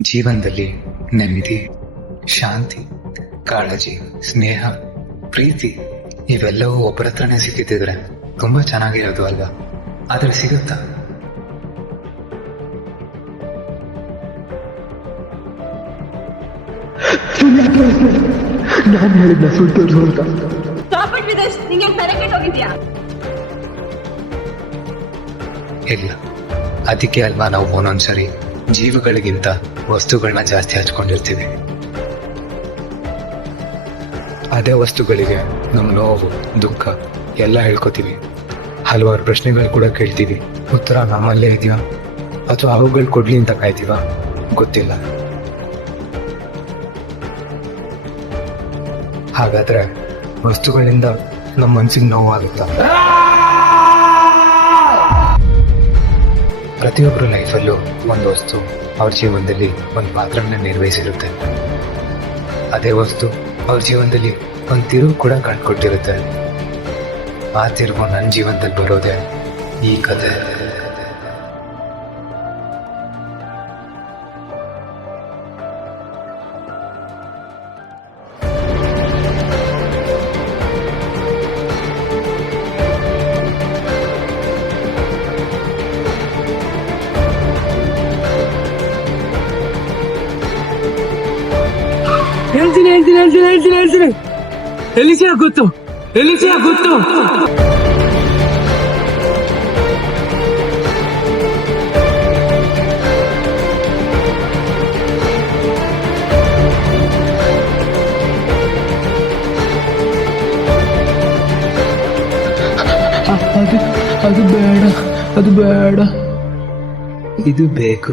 ಜೀವನದಲ್ಲಿ ನೆಮ್ಮದಿ, ಶಾಂತಿ, ಕಾಳಜಿ, ಸ್ನೇಹ, ಪ್ರೀತಿ ಇವೆಲ್ಲವೂ ಒಬ್ಬರ ಹತ್ರನೇ ಸಿಕ್ಕಿದ್ರೆ ತುಂಬಾ ಚೆನ್ನಾಗಿರೋದು ಅಲ್ವಾ? ಆದ್ರೆ ಸಿಗುತ್ತಾ? ನಾನು ಹೇಳಿದ್ನ ಸುಳ್ಳು ಅಂತ. ನಿಂಗೆ ತಲೆ ಕೆಟ್ಟೋಗಿದ್ಯಾ? ಇಲ್ಲ, ಅದಕ್ಕೆ ಅಲ್ವಾ ನಾವು ಒಂದೊಂದ್ಸರಿ ಜೀವಗಳಿಗಿಂತ ವಸ್ತುಗಳನ್ನ ಜಾಸ್ತಿ ಹಚ್ಕೊಂಡಿರ್ತೀವಿ. ಅದೇ ವಸ್ತುಗಳಿಗೆ ನಮ್ಮ ನೋವು, ದುಃಖ ಎಲ್ಲ ಹೇಳ್ಕೊತೀವಿ. ಹಲವಾರು ಪ್ರಶ್ನೆಗಳು ಕೂಡ ಕೇಳ್ತೀವಿ. ಉತ್ತರ ನಮ್ಮಲ್ಲೇ ಇದೆಯಾ ಅಥವಾ ಅವುಗಳು ಕೊಡ್ಲಿ ಅಂತ ಕಾಯ್ತೀವ? ಗೊತ್ತಿಲ್ಲ. ಹಾಗಾದ್ರೆ ವಸ್ತುಗಳಿಂದ ನಮ್ಮ ಮನ್ಸಿಗೆ ನೋವಾಗುತ್ತಾ? ಪ್ರತಿಯೊಬ್ಬರ ಲೈಫಲ್ಲೂ ಒಂದು ವಸ್ತು ಅವ್ರ ಜೀವನದಲ್ಲಿ ಒಂದು ಪಾತ್ರನ ನಿರ್ವಹಿಸಿರುತ್ತೆ. ಅದೇ ವಸ್ತು ಅವ್ರ ಜೀವನದಲ್ಲಿ ಒಂದು ತಿರುವು ಕೂಡ ಕಂಡುಕೊಟ್ಟಿರುತ್ತೆ. ಆ ತಿರುವು ನನ್ನ ಜೀವನದಲ್ಲಿ ಬರೋದೇ ಈ ಕಥೆ. ಹೇಳ್ತೀನಿ ಎಲ್ಲಿಸಿಯ ಗೊತ್ತು. ಅದು ಬೇಡ, ಇದು ಬೇಕು.